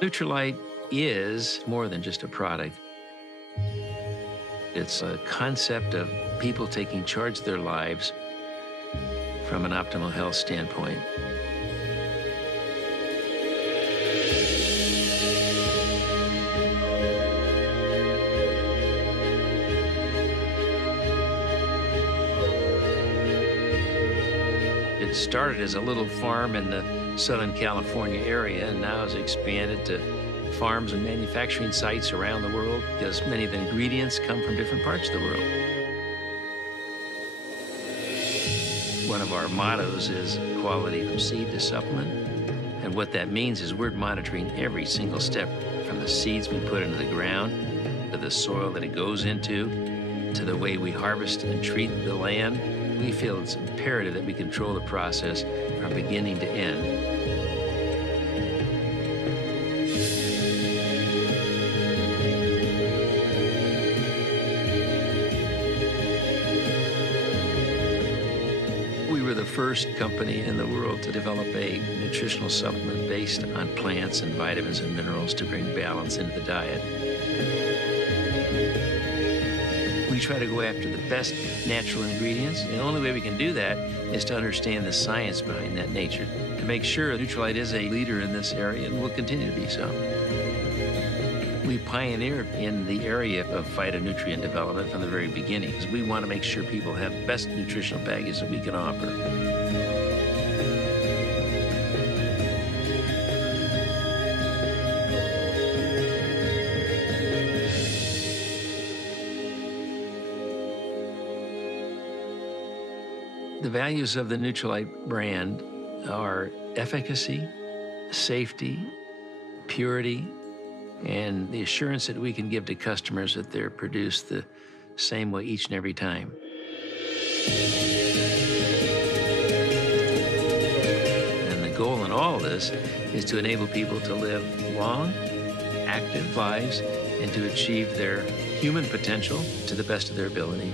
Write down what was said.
Nutrilite is more than just a product. It's a concept of people taking charge of their lives from an optimal health standpoint. It started as a little farm in the Southern California area and now has expanded to farms and manufacturing sites around the world because many of the ingredients come from different parts of the world. One of our mottos is quality from seed to supplement. And what that means is we're monitoring every single step from the seeds we put into the ground, to the soil that it goes into, to the way we harvest and treat the land. We feel it's imperative that we control the process from beginning to end. We were the first company in the world to develop a nutritional supplement based on plants and vitamins and minerals to bring balance into the diet. We try to go after the best natural ingredients. And the only way we can do that is to understand the science behind that nature, to make sure Nutrilite is a leader in this area and will continue to be so. We pioneered in the area of phytonutrient development from the very beginning, because we want to make sure people have the best nutritional package that we can offer. The values of the Nutrilite brand are efficacy, safety, purity, and the assurance that we can give to customers that they're produced the same way each and every time. And the goal in all of this is to enable people to live long, active lives and to achieve their human potential to the best of their ability.